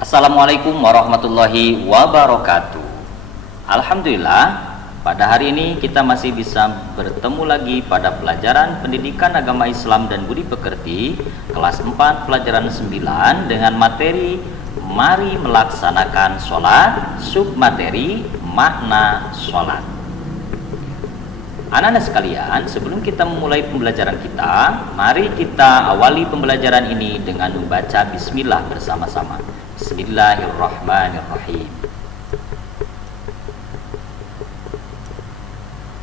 Assalamualaikum warahmatullahi wabarakatuh. Alhamdulillah, pada hari ini kita masih bisa bertemu lagi pada pelajaran Pendidikan Agama Islam dan Budi Pekerti kelas 4 pelajaran 9 dengan materi Mari Melaksanakan Sholat, submateri Makna Sholat. Anak-anak sekalian, sebelum kita memulai pembelajaran kita, mari kita awali pembelajaran ini dengan membaca bismillah bersama-sama. Bismillahirrahmanirrahim.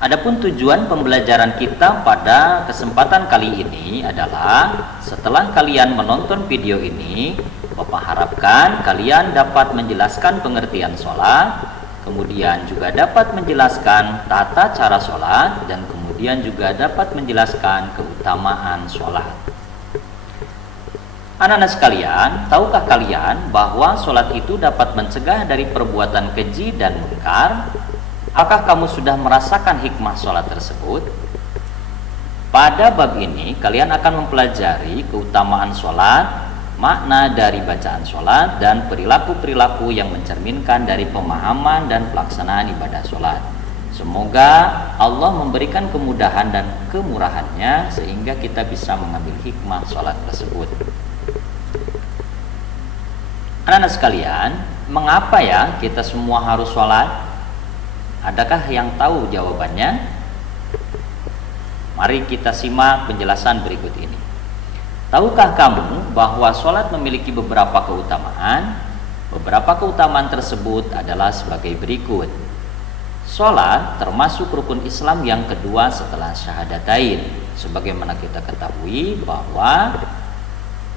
Adapun tujuan pembelajaran kita pada kesempatan kali ini adalah setelah kalian menonton video ini, Bapak harapkan kalian dapat menjelaskan pengertian sholat, kemudian juga dapat menjelaskan tata cara sholat, dan kemudian juga dapat menjelaskan keutamaan sholat. Anak-anak sekalian, tahukah kalian bahwa sholat itu dapat mencegah dari perbuatan keji dan mungkar? Apakah kamu sudah merasakan hikmah sholat tersebut? Pada bab ini, kalian akan mempelajari keutamaan sholat, makna dari bacaan sholat, dan perilaku-perilaku yang mencerminkan dari pemahaman dan pelaksanaan ibadah sholat. Semoga Allah memberikan kemudahan dan kemurahannya sehingga kita bisa mengambil hikmah sholat tersebut. Anak-anak sekalian, mengapa ya kita semua harus sholat? Adakah yang tahu jawabannya? Mari kita simak penjelasan berikut ini. Tahukah kamu bahwa sholat memiliki beberapa keutamaan? Beberapa keutamaan tersebut adalah sebagai berikut. Sholat termasuk rukun Islam yang kedua setelah syahadatain. Sebagaimana kita ketahui bahwa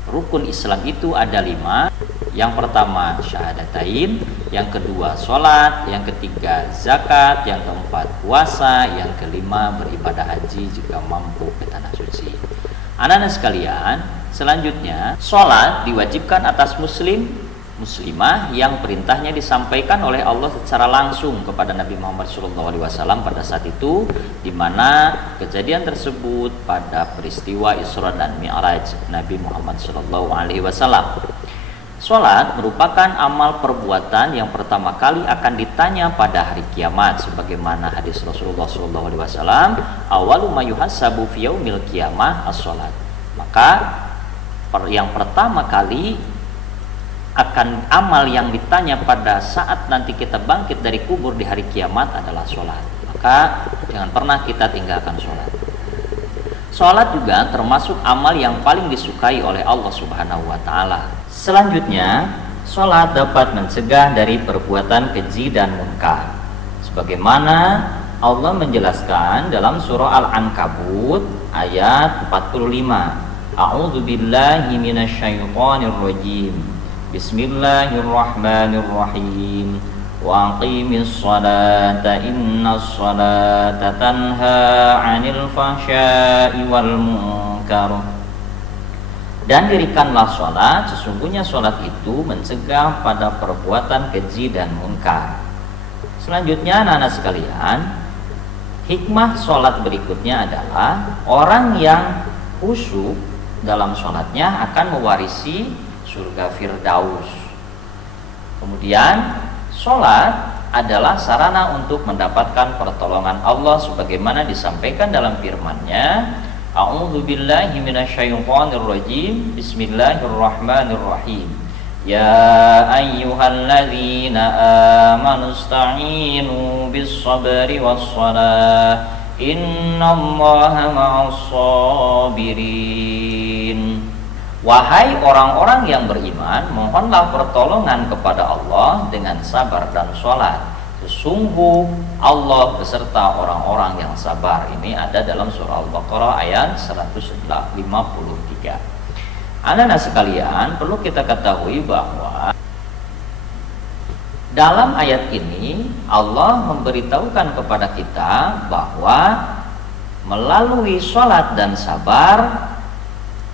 rukun Islam itu ada 5. Yang pertama syahadatain, yang kedua sholat, yang ketiga zakat, yang keempat puasa, yang kelima beribadah haji jika mampu ke tanah suci. Anak-anak sekalian, selanjutnya sholat diwajibkan atas muslimah yang perintahnya disampaikan oleh Allah secara langsung kepada Nabi Muhammad SAW pada saat itu, di mana kejadian tersebut pada peristiwa Isra dan Mi'raj Nabi Muhammad SAW. Sholat merupakan amal perbuatan yang pertama kali akan ditanya pada hari kiamat, sebagaimana hadis Rasulullah SAW, awalu ma yuhassabu fi yaumil qiyamah as-sholat. Maka yang pertama kali akan amal yang ditanya pada saat nanti kita bangkit dari kubur di hari kiamat adalah sholat. Maka jangan pernah kita tinggalkan sholat. Sholat juga termasuk amal yang paling disukai oleh Allah Subhanahu wa Ta'ala. Selanjutnya, sholat dapat mencegah dari perbuatan keji dan munkar. Sebagaimana Allah menjelaskan dalam surah Al-Ankabut ayat 45. A'udzu billahi minasyaitonir rajim. Bismillahirrahmanirrahim. Wa aqimis sholata innas sholata tanha 'anil fahsya'i wal munkar. Dan dirikanlah sholat, sesungguhnya sholat itu mencegah pada perbuatan keji dan munkar. Selanjutnya anak-anak sekalian, hikmah sholat berikutnya adalah orang yang khusyuk dalam sholatnya akan mewarisi surga Firdaus. Kemudian sholat adalah sarana untuk mendapatkan pertolongan Allah sebagaimana disampaikan dalam firman-Nya, A'udzu billahi minasyaitonir rajim. Bismillahirrahmanirrahim. Ya ayyuhalladzina amanu ista'inu bis-sabri was-shalah. Innallaha ma'as-sabirin. Wahai orang-orang yang beriman, mohonlah pertolongan kepada Allah dengan sabar dan sholat. Sesungguh Allah beserta orang-orang yang sabar. Ini ada dalam surah Al-Baqarah ayat 153. Anak-anak sekalian, perlu kita ketahui bahwa dalam ayat ini Allah memberitahukan kepada kita bahwa melalui sholat dan sabar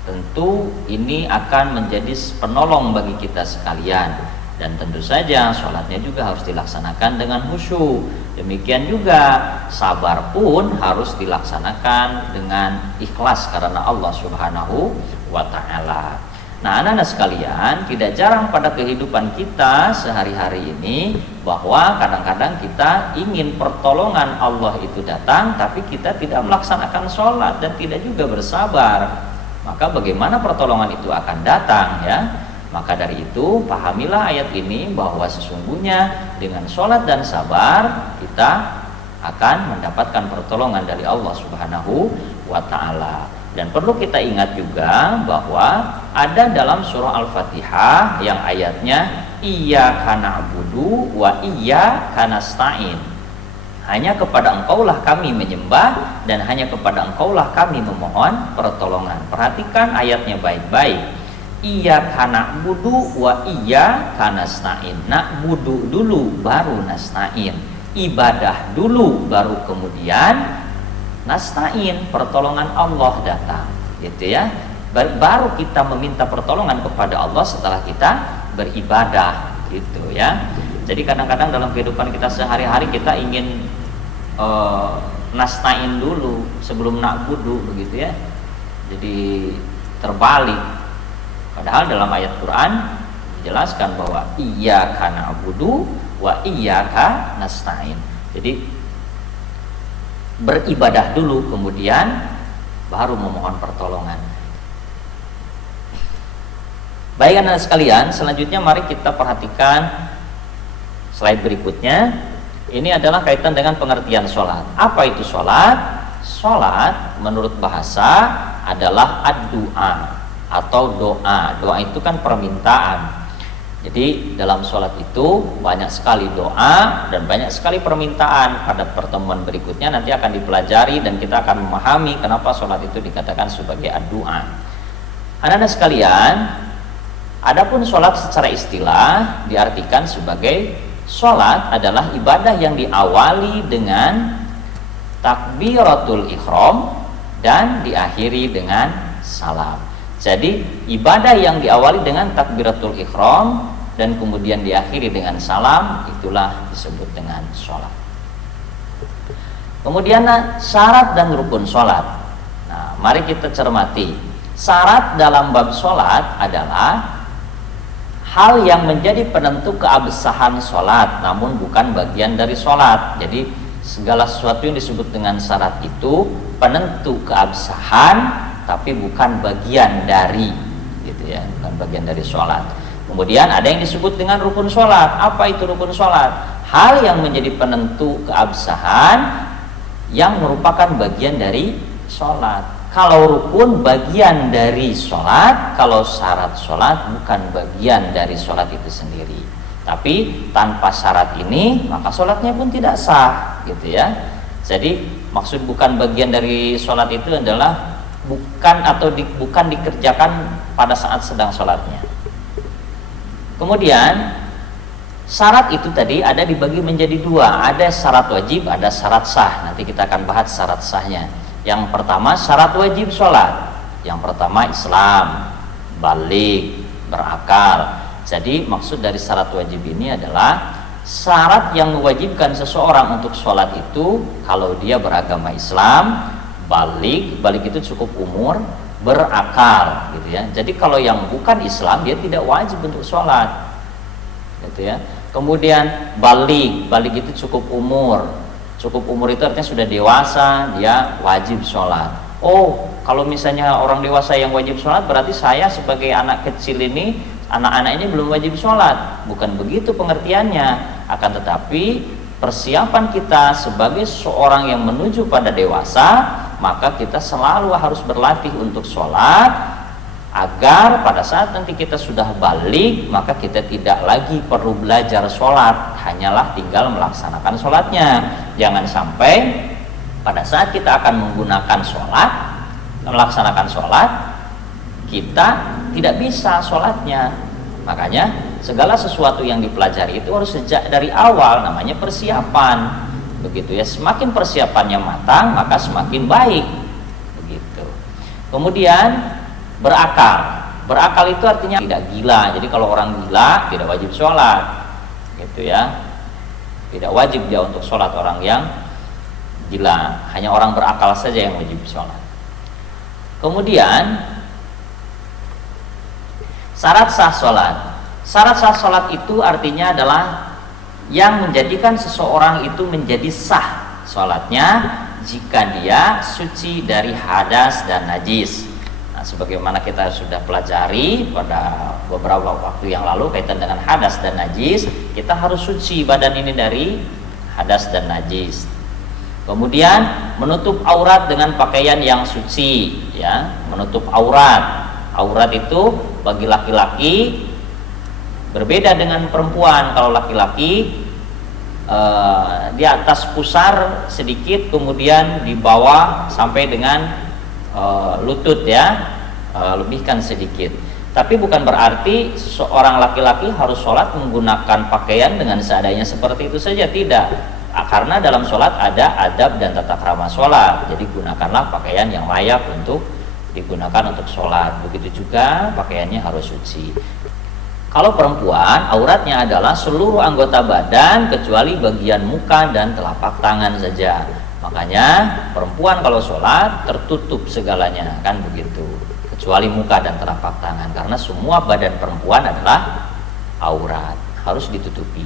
tentu ini akan menjadi penolong bagi kita sekalian. Dan tentu saja sholatnya juga harus dilaksanakan dengan khusyuk. Demikian juga sabar pun harus dilaksanakan dengan ikhlas karena Allah Subhanahu wa Ta'ala. Nah, anak-anak sekalian, tidak jarang pada kehidupan kita sehari-hari ini bahwa kadang-kadang kita ingin pertolongan Allah itu datang, tapi kita tidak melaksanakan sholat dan tidak juga bersabar. Maka bagaimana pertolongan itu akan datang ya? Maka dari itu pahamilah ayat ini bahwa sesungguhnya dengan sholat dan sabar kita akan mendapatkan pertolongan dari Allah Subhanahu wa Ta'ala. Dan perlu kita ingat juga bahwa ada dalam surah Al-Fatihah yang ayatnya iyyaka na'budu wa iyyaka nasta'in. Hanya kepada Engkaulah kami menyembah dan hanya kepada Engkaulah kami memohon pertolongan. Perhatikan ayatnya baik-baik. Iyyaka na'budu wa iyyaka nasta'in. Na'budu dulu baru nasta'in. Ibadah dulu baru kemudian nasta'in, pertolongan Allah datang, gitu ya. Baru kita meminta pertolongan kepada Allah setelah kita beribadah, gitu ya. Jadi kadang-kadang dalam kehidupan kita sehari-hari kita ingin nasta'in dulu sebelum na'budu, begitu ya. Jadi terbalik. Padahal dalam ayat Quran dijelaskan bahwa iyyaka na'budu wa iyyaka nasta'in. Jadi beribadah dulu kemudian baru memohon pertolongan. Baik anak sekalian, selanjutnya mari kita perhatikan slide berikutnya. Ini adalah kaitan dengan pengertian sholat. Apa itu sholat? Sholat menurut bahasa adalah ad-du'a atau doa. Doa itu kan permintaan. Jadi dalam sholat itu banyak sekali doa dan banyak sekali permintaan. Pada pertemuan berikutnya nanti akan dipelajari dan kita akan memahami kenapa sholat itu dikatakan sebagai ad-du'a. Anak-anak sekalian, adapun sholat secara istilah diartikan sebagai sholat adalah ibadah yang diawali dengan takbiratul ihram dan diakhiri dengan salam. Jadi ibadah yang diawali dengan takbiratul ihram dan kemudian diakhiri dengan salam, itulah disebut dengan sholat. Kemudian syarat dan rukun sholat. Nah, mari kita cermati. Syarat dalam bab sholat adalah hal yang menjadi penentu keabsahan sholat, namun bukan bagian dari sholat. Jadi segala sesuatu yang disebut dengan syarat itu penentu keabsahan, tapi bukan bagian dari, gitu ya, bukan bagian dari sholat. Kemudian ada yang disebut dengan rukun sholat. Apa itu rukun sholat? Hal yang menjadi penentu keabsahan yang merupakan bagian dari sholat. Kalau rukun bagian dari sholat, kalau syarat sholat bukan bagian dari sholat itu sendiri. Tapi tanpa syarat ini maka sholatnya pun tidak sah, gitu ya. Jadi maksud bukan bagian dari sholat itu adalah bukan dikerjakan pada saat sedang sholatnya. Kemudian syarat itu tadi ada dibagi menjadi dua. Ada syarat wajib, ada syarat sah. Nanti kita akan bahas syarat sahnya. Yang pertama syarat wajib sholat. Yang pertama Islam, baligh, berakal. Jadi maksud dari syarat wajib ini adalah syarat yang mewajibkan seseorang untuk sholat itu kalau dia beragama Islam, baligh itu cukup umur, berakal, gitu ya. Jadi kalau yang bukan Islam dia tidak wajib untuk sholat, gitu ya. Kemudian baligh itu cukup umur itu artinya sudah dewasa, dia wajib sholat. Oh, kalau misalnya orang dewasa yang wajib sholat, berarti saya sebagai anak kecil ini, anak-anak ini belum wajib sholat. Bukan begitu pengertiannya. Akan tetapi persiapan kita sebagai seorang yang menuju pada dewasa, maka kita selalu harus berlatih untuk sholat, agar pada saat nanti kita sudah balik, maka kita tidak lagi perlu belajar sholat, hanyalah tinggal melaksanakan sholatnya. Jangan sampai pada saat kita akan menggunakan sholat, melaksanakan sholat, kita tidak bisa sholatnya. Makanya segala sesuatu yang dipelajari itu harus sejak dari awal, namanya persiapan, begitu ya. Semakin persiapannya matang, maka semakin baik, begitu. Kemudian berakal itu artinya tidak gila. Jadi kalau orang gila tidak wajib sholat, gitu ya. Tidak wajib dia untuk sholat orang yang gila, hanya orang berakal saja yang wajib sholat. Kemudian Syarat sah sholat. Syarat sah sholat itu artinya adalah yang menjadikan seseorang itu menjadi sah sholatnya jika dia suci dari hadas dan najis. Nah, sebagaimana kita sudah pelajari pada beberapa waktu yang lalu kaitan dengan hadas dan najis, kita harus suci badan ini dari hadas dan najis. Kemudian menutup aurat dengan pakaian yang suci, ya, menutup aurat. Aurat itu bagi laki-laki berbeda dengan perempuan. Kalau laki-laki di atas pusar sedikit, kemudian di bawah sampai dengan lutut, ya, lebihkan sedikit. Tapi bukan berarti seorang laki-laki harus sholat menggunakan pakaian dengan seadanya seperti itu saja, tidak. Karena dalam sholat ada adab dan tata krama sholat. Jadi gunakanlah pakaian yang layak untuk digunakan untuk sholat. Begitu juga pakaiannya harus suci. Kalau perempuan, auratnya adalah seluruh anggota badan kecuali bagian muka dan telapak tangan saja. Makanya perempuan kalau sholat tertutup segalanya, kan begitu, kecuali muka dan telapak tangan, karena semua badan perempuan adalah aurat, harus ditutupi.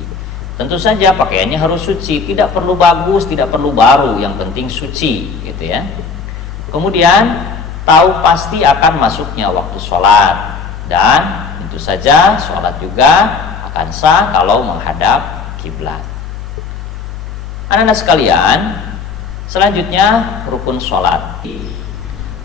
Tentu saja pakaiannya harus suci, tidak perlu bagus, tidak perlu baru, yang penting suci, gitu ya. Kemudian tahu pasti akan masuknya waktu sholat, dan tentu saja sholat juga akan sah kalau menghadap kiblat. Anak-anak sekalian, selanjutnya rukun sholat.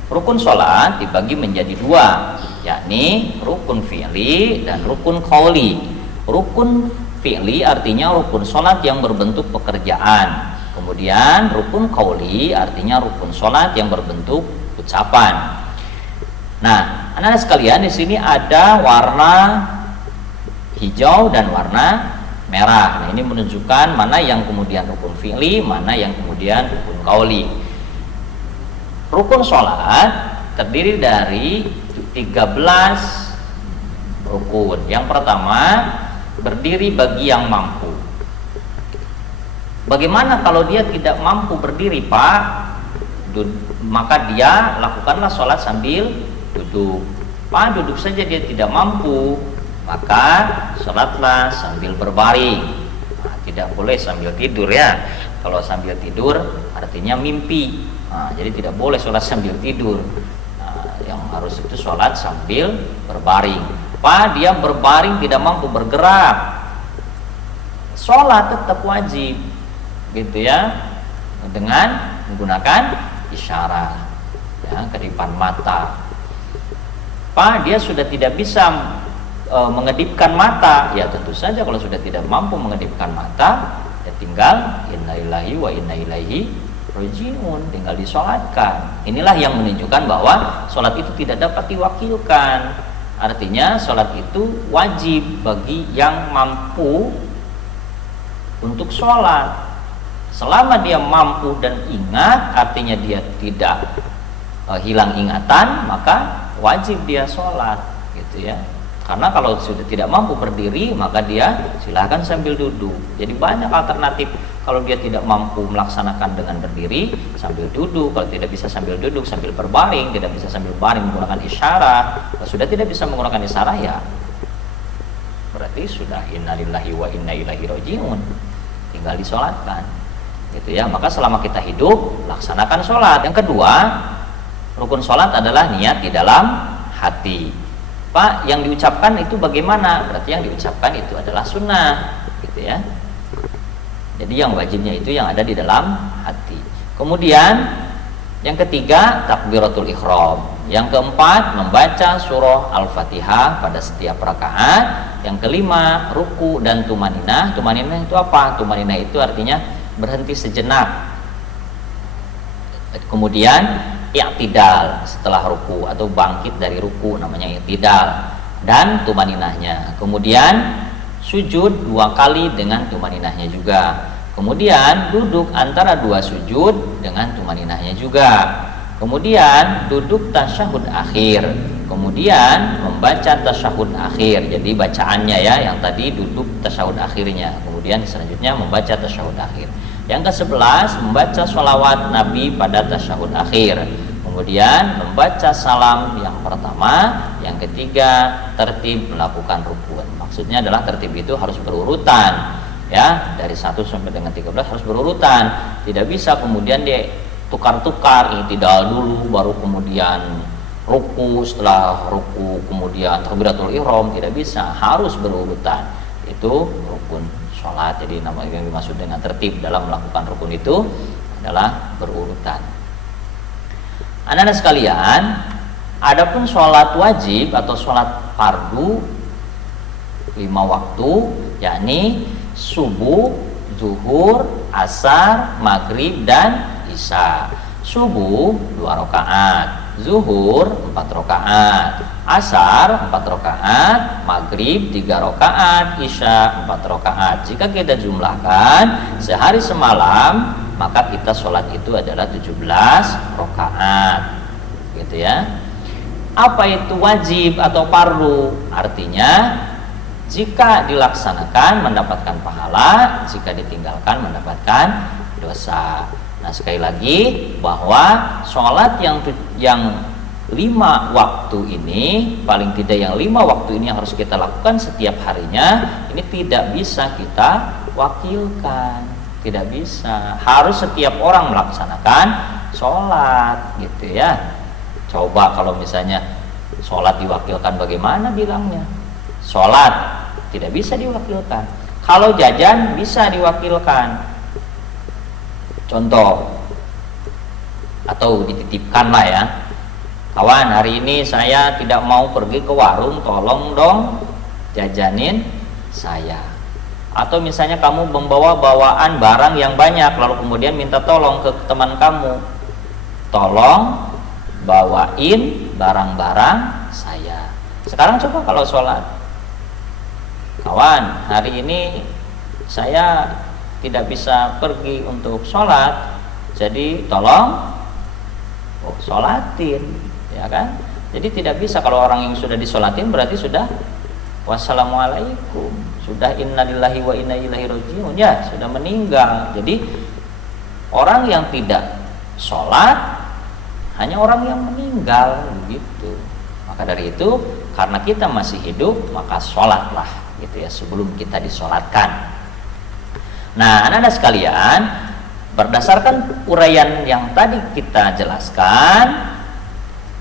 Rukun sholat dibagi menjadi dua, yakni rukun fi'li dan rukun qauli. Rukun fi'li artinya rukun sholat yang berbentuk pekerjaan. Kemudian rukun qauli artinya rukun sholat yang berbentuk ucapan. Nah, anak-anak sekalian, di sini ada warna hijau dan warna merah. Nah, ini menunjukkan mana yang kemudian rukun fi'li, mana yang kemudian rukun qauli. Rukun sholat terdiri dari 13 rukun. Yang pertama, berdiri bagi yang mampu. Bagaimana kalau dia tidak mampu berdiri, Pak? Maka dia lakukanlah sholat sambil duduk. Pak, duduk saja dia tidak mampu, maka sholatlah sambil berbaring. Nah, tidak boleh sambil tidur, ya. Kalau sambil tidur artinya mimpi. Nah, jadi tidak boleh sholat sambil tidur. Nah, yang harus itu sholat sambil berbaring. Pak, dia berbaring tidak mampu bergerak, sholat tetap wajib, gitu ya, dengan menggunakan isyarat, ya, kedipan mata. Pak, dia sudah tidak bisa mengedipkan mata, ya tentu saja kalau sudah tidak mampu mengedipkan mata, ya tinggal innalillahi wa inna ilaihi rajiun, tinggal disolatkan. Inilah yang menunjukkan bahwa sholat itu tidak dapat diwakilkan. Artinya sholat itu wajib bagi yang mampu untuk sholat. Selama dia mampu dan ingat, artinya dia tidak hilang ingatan, maka wajib dia sholat, gitu ya. Karena kalau sudah tidak mampu berdiri, maka dia silahkan sambil duduk. Jadi banyak alternatif. Kalau dia tidak mampu melaksanakan dengan berdiri, sambil duduk. Kalau tidak bisa sambil duduk, sambil berbaring. Tidak bisa sambil baring menggunakan isyarat. Kalau sudah tidak bisa menggunakan isyarat, ya berarti sudah innalillahi wa inna ilaihi rajiun, tinggal disolatkan, gitu ya. Maka selama kita hidup, laksanakan sholat. Yang kedua, rukun sholat adalah niat di dalam hati. Pak, yang diucapkan itu bagaimana? Berarti yang diucapkan itu adalah sunnah, gitu ya. Jadi yang wajibnya itu yang ada di dalam hati. Kemudian yang ketiga, takbiratul ihram. Yang keempat, membaca surah Al-Fatihah pada setiap rakaat. Yang kelima, ruku dan tumaninah. Tumaninah itu apa? Tumaninah itu artinya berhenti sejenak. Kemudian i'tidal setelah ruku atau bangkit dari ruku, namanya i'tidal, dan tumaninahnya. Kemudian sujud 2 kali dengan tumaninahnya juga. Kemudian duduk antara 2 sujud dengan tumaninahnya juga. Kemudian duduk tasyahud akhir. Kemudian membaca tasyahud akhir. Jadi bacaannya, ya, yang tadi duduk tasyahud akhirnya. Kemudian selanjutnya membaca tasyahud akhir. Yang ke-11, membaca sholawat Nabi pada tasyahud akhir. Kemudian membaca salam yang pertama, yang ketiga tertib melakukan rukun. Maksudnya adalah tertib itu harus berurutan, ya, dari 1 sampai dengan 13 harus berurutan. Tidak bisa kemudian dia tukar-tukar, i'tidal dulu baru kemudian ruku, setelah ruku kemudian takbiratul ihram, tidak bisa, harus berurutan. Itu rukun sholat. Jadi nama yang dimaksud dengan tertib dalam melakukan rukun itu adalah berurutan. Anak-anak sekalian, adapun sholat wajib atau sholat fardu 5 waktu, yakni subuh, zuhur, asar, maghrib, dan isya. Subuh 2 rakaat, zuhur 4 rakaat, asar 4 rakaat, maghrib 3 rakaat, isya 4 rakaat. Jika kita jumlahkan sehari semalam, maka kita sholat itu adalah 17 rakaat, gitu ya. Apa itu wajib atau fardu? Artinya jika dilaksanakan mendapatkan pahala, jika ditinggalkan mendapatkan dosa. Nah, sekali lagi bahwa sholat yang 5 waktu ini, paling tidak yang 5 waktu ini yang harus kita lakukan setiap harinya, ini tidak bisa kita wakilkan. Tidak bisa, harus setiap orang melaksanakan sholat, gitu ya. Coba kalau misalnya sholat diwakilkan, bagaimana bilangnya? Sholat tidak bisa diwakilkan. Kalau jajan bisa diwakilkan, contoh, atau dititipkan lah ya. Kawan, hari ini saya tidak mau pergi ke warung, tolong dong jajanin saya. Atau misalnya kamu membawa bawaan barang yang banyak, lalu kemudian minta tolong ke teman kamu, tolong bawain barang-barang saya. Sekarang coba kalau sholat, kawan, hari ini saya tidak bisa pergi untuk sholat, jadi tolong sholatin, ya kan? Jadi tidak bisa. Kalau orang yang sudah disolatin berarti sudah wassalamualaikum, sudah innalillahi wa inna ilaihi rajiun, ya, sudah meninggal. Jadi orang yang tidak sholat hanya orang yang meninggal, begitu. Maka dari itu, karena kita masih hidup, maka sholatlah, gitu ya, sebelum kita disolatkan. Nah, anak-anak sekalian, berdasarkan uraian yang tadi kita jelaskan,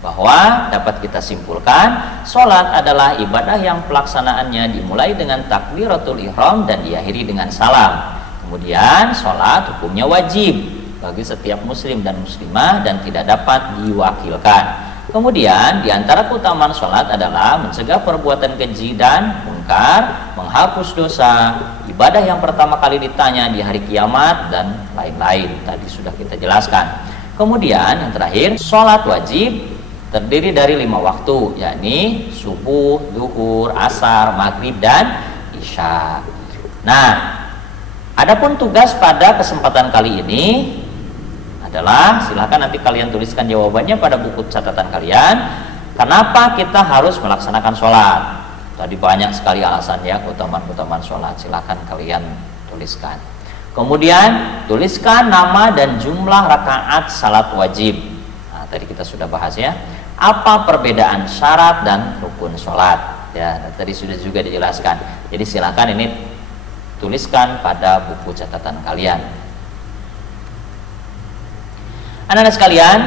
bahwa dapat kita simpulkan sholat adalah ibadah yang pelaksanaannya dimulai dengan takbiratul ihram dan diakhiri dengan salam. Kemudian sholat hukumnya wajib bagi setiap muslim dan muslimah dan tidak dapat diwakilkan. Kemudian diantara keutamaan sholat adalah mencegah perbuatan keji dan mungkar, menghapus dosa, ibadah yang pertama kali ditanya di hari kiamat, dan lain-lain. Tadi sudah kita jelaskan. Kemudian yang terakhir, sholat wajib terdiri dari 5 waktu, yakni subuh, zuhur, asar, maghrib, dan isya. Nah, adapun tugas pada kesempatan kali ini adalah, silakan nanti kalian tuliskan jawabannya pada buku catatan kalian. Kenapa kita harus melaksanakan sholat? Tadi banyak sekali alasan ya, keutamaan sholat. Silakan kalian tuliskan. Kemudian tuliskan nama dan jumlah rakaat salat wajib. Nah, tadi kita sudah bahas ya. Apa perbedaan syarat dan rukun sholat? Ya, tadi sudah juga dijelaskan. Jadi silakan ini tuliskan pada buku catatan kalian. Anak-anak sekalian,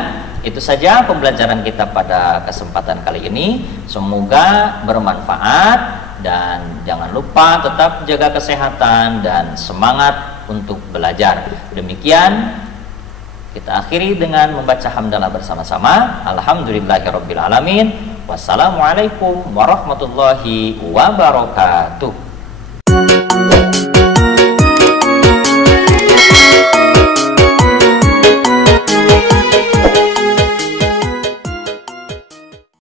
itu saja pembelajaran kita pada kesempatan kali ini. Semoga bermanfaat dan jangan lupa tetap jaga kesehatan dan semangat untuk belajar. Demikian kita akhiri dengan membaca hamdalah bersama-sama. Alhamdulillahirabbil alamin. Wassalamualaikum warahmatullahi wabarakatuh.